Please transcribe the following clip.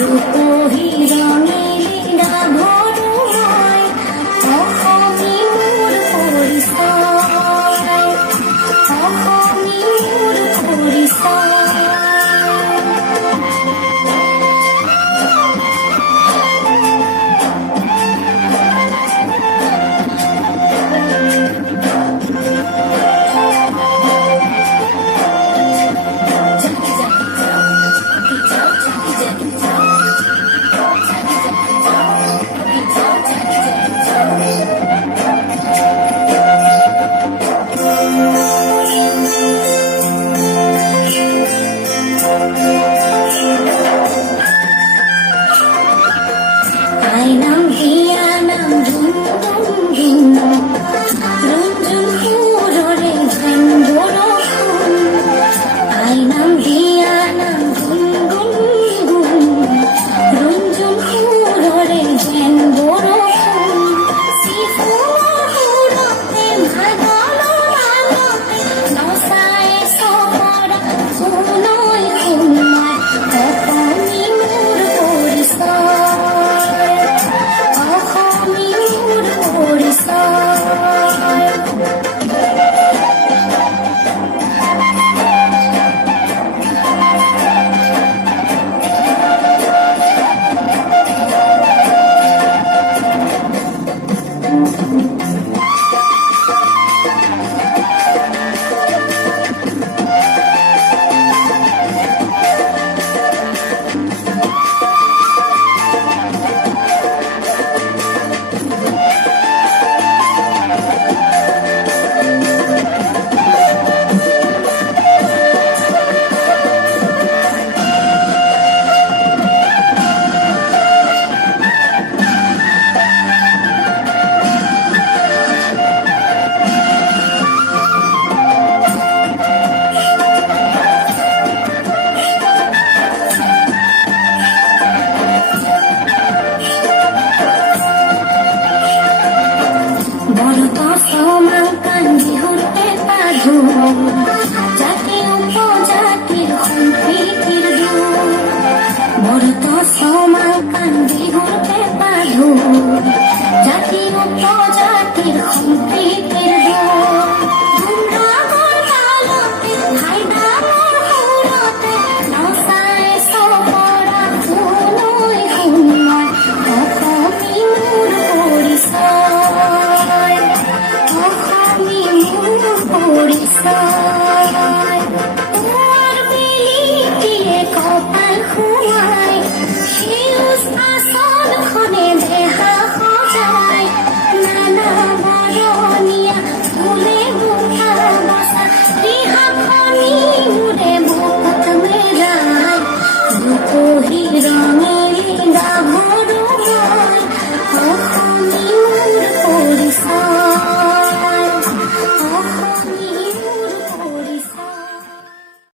ৰূপহী ৰঙিলীলা ভৰৱাই অসমী মোৰ পৰিচয়, অসমী মোৰ পৰিচয়। আইনাম হিয়ানাম ঝুম ঝুম ঝুম রঞ্জন পুররে ঝেন বরষুণ। আইনাম হিয়ানাম ঝুম ঝুম ঝুম রঞ্জন পুররে ঝেন বরষুণ। সিফুরতে ভাগলো ভাগতে নসায় সপরা শুনই শুনমায় অসমী মোর পৰিচয়, অসমী মোৰ পৰিচয়। বড়তো সমাঙ্কান বিহুতে পাধু জাতি উপজাতিৰ সম্প্ৰীতিৰ দূৰ। বড়তো সমাঙ্কান বিহুতে পাধু জাতি উপজাতিৰ সম্প্ৰীতিৰ